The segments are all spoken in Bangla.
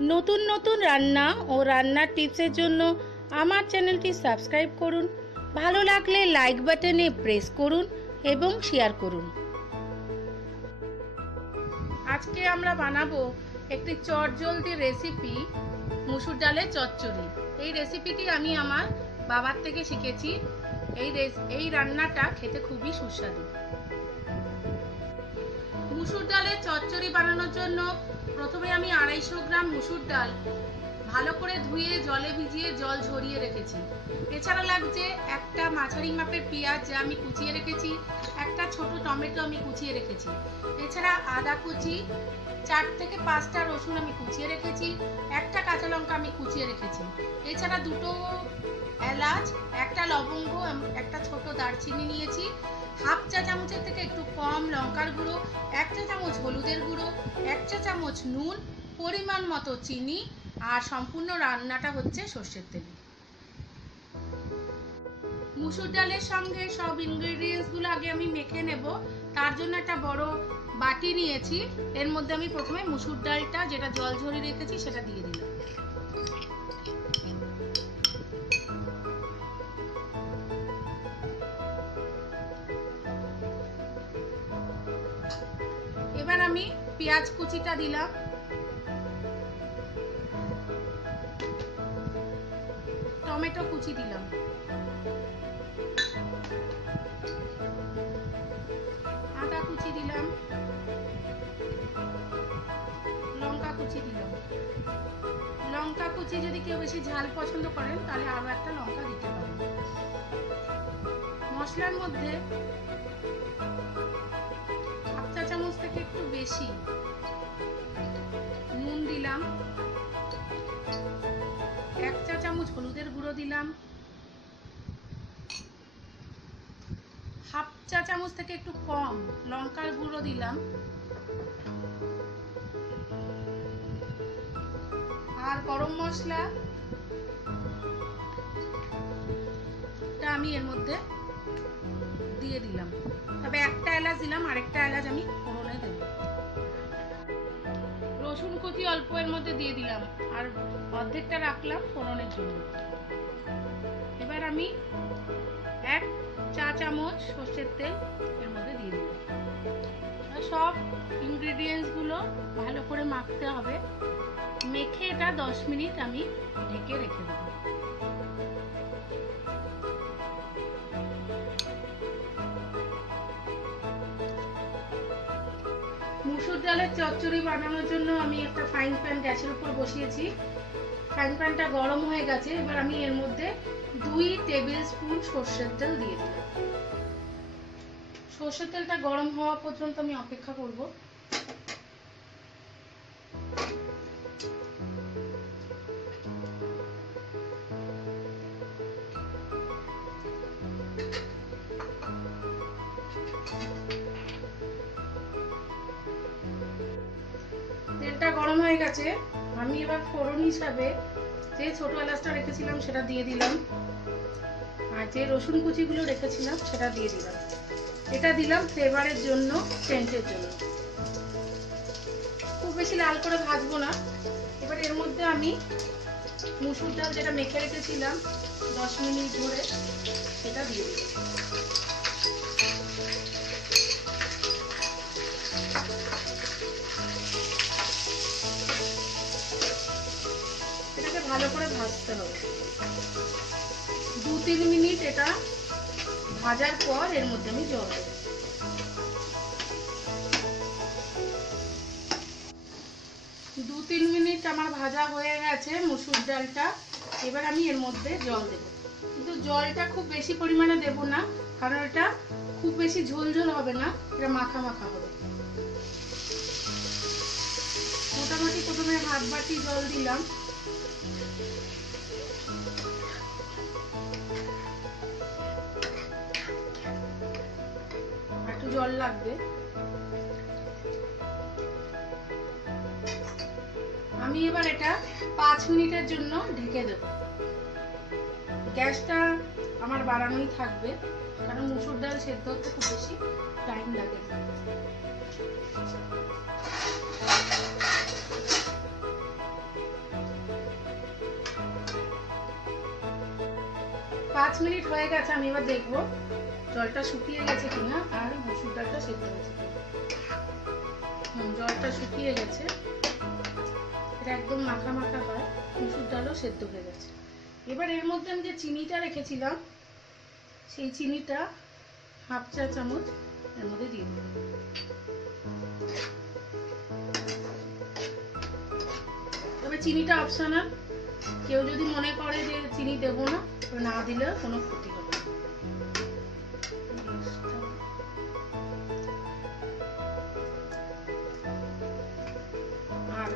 নতুন নতুন রান্না ও রান্নার টিপসের জন্য আমার চ্যানেলটি সাবস্ক্রাইব করুন। ভালো লাগলে লাইক বাটনে প্রেস করুন এবং শেয়ার করুন। আজকে আমরা বানাবো একটি চটজলদি রেসিপি, মুসুর ডালের চচ্চড়ি। এই রেসিপিটি আমি আমার বাবার থেকে শিখেছি। এই রান্নাটা খেতে খুবই সুস্বাদু। মুসুর ডালের চচ্চড়ি বানানোর জন্য প্রথমে আমি 250 গ্রাম মুসুর ডাল ভালো করে ধুয়ে জলে ভিজিয়ে জল ঝরিয়ে রেখেছি। এছাড়া লাগছে একটা মাঝারি মাপের পেঁয়াজ যা আমি কুচিয়ে রেখেছি, একটা ছোট টমেটো আমি কুচিয়ে রেখেছি। এছাড়া আদা কুচি, 4 থেকে 5টা রসুন আমি কুচিয়ে রেখেছি, একটা কাঁচা লঙ্কা আমি কুচিয়ে রেখেছি। এছাড়া 2টো এলাচ, একটা লবঙ্গ, একটা ছোট দারচিনি নিয়েছি। হাফ চা চামচের থেকে একটু কম লঙ্কার গুঁড়ো, 1 চা চামচ হলুদের গুঁড়ো, 1 চা চামচ নুন, পরিমাণ মতো চিনি, আর সম্পূর্ণ রান্নাটা হচ্ছে সর্ষের তেল। মুসুর ডালের সঙ্গে সব ইনগ্রেডিয়েন্টসগুলো আগে আমি মেখে নেব। তার জন্য একটা বড় বাটি নিয়েছি। এর মধ্যে আমি প্রথমে মুসুর ডালটা যেটা জল ঝরিয়ে রেখেছি সেটা দিয়ে দিলাম। এবার আমি পেঁয়াজ কুচিটা দিলাম, টমেটো কুচি দিলাম, আদা কুচি দিলাম, লঙ্কা কুচি দিলাম। লঙ্কা কুচি যদি কেউ বেশি ঝাল পছন্দ করেন তাহলে আরো একটা লঙ্কা দিতে পারেন। মশলার মধ্যে হাফ চা চামচ থেকে একটু বেশি নুন দিলাম, 1 চা চামচ হলুদের গুঁড়ো দিলাম, হাফ চা চামচ থেকে একটু কম লঙ্কার গুঁড়ো দিলাম, আর গরম মশলা আমি এর মধ্যে দিয়ে দিলাম। তবে একটা এলাচ দিলাম, আরেকটা এলাচ আমি ফোড়নে দেব। রসুন কুচি অল্প এর মধ্যে দিয়ে দিলাম, আর অর্ধেকটা রাখলাম ফোড়নের জন্য। এবার আমি 1 চা চামচ সর্ষের তেল এর মধ্যে দিয়ে দিলাম। সব ইনগ্রেডিয়েন্টস গুলো ভালো করে মাখতে হবে। মেখে এটা 10 মিনিট আমি ঢেকে রেখে দেব। মুসুর ডালের চচ্চড়ি বানানোর জন্য আমি একটা ফ্রাইং প্যান গ্যাসের উপর বসিয়েছি। ফ্রাইং প্যানটা গরম হয়ে গেছে। এবার আমি এর মধ্যে 2 টেবিল স্পুন সর্ষের তেল দিয়ে দিলাম। সর্ষের তেলটা গরম হওয়া পর্যন্ত আমি অপেক্ষা করব। তেলটা গরম হয়ে গেছে। আমি এবার ফোড়ন হিসাবে যে ছোট এলাচটা রেখেছিলাম সেটা দিয়ে দিলাম, আর যে রসুন কুচিগুলো রেখেছিলাম সেটা দিয়ে দিলাম। এটা দিলাম ফ্লেভারের জন্য, সেন্টের জন্য। খুব বেশি লাল করে ভাজবো না। এবার এর মধ্যে আমি মুসুর ডাল যেটা মেখে রেখেছিলাম 10 মিনিট ধরে সেটা দিয়ে দিলাম। এটাকে ভালো করে ভাজতে হবে। 2-3 মিনিট এটা ভাজার পর এর মধ্যে আমি জল দেব। 2-3 মিনিট আমার ভাজা হয়ে গেছে মুসুর ডালটা। এবার আমি এর মধ্যে জল দেব, কিন্তু জলটা খুব বেশি পরিমাণে দেব না, কারণ এটা খুব বেশি ঝোল ঝোল হবে না, এটা মাখা মাখা হবে। মোটামুটি প্রথমে হাফ বাটি জল দিলাম। একটু জল লাগবে। আমি এবার এটা 5 মিনিটের জন্য ঢেকে দেব। গ্যাসটা আমার বাড়ানোই থাকবে, কারণ মুসুর ডাল সেদ্ধ হতে খুব বেশি টাইম লাগে না। 5 মিনিট হয়ে গেছে, আমি এবার দেখবো জলটা শুকিয়ে গেছে কিনা আর মসুর ডালটা সেদ্ধ হয়েছে কিনা। জলটা শুকিয়ে গেছে, এটা একদম মাখা মাখা হয়, মসুর ডালও সেদ্ধ হয়ে গেছে। এবার এর মধ্যে আমি যে চিনিটা রেখেছিলাম সেই চিনিটা 1/2 চা চামচ এর মধ্যে দিয়ে দেব। তবে চিনিটা অপশনাল, কেউ যদি মনে করে যে চিনি দেব না, না দিলে কোনো ক্ষতি হবে না। আর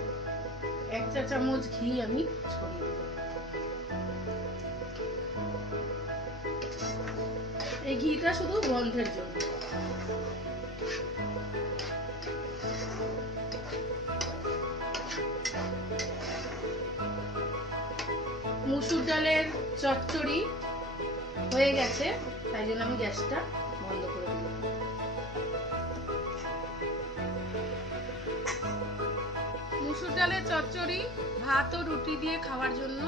1 চা চামচ ঘি আমি ছড়িয়ে দেব। এই ঘিটা শুধু গন্ধের জন্য। মুসুর ডালের চচ্চড়ি হয়ে গেছে, তাই জন্য আমি গ্যাসটা বন্ধ করে দিলাম। মুসুর ডালের চচ্চড়ি ভাত ও রুটি দিয়ে খাওয়ার জন্য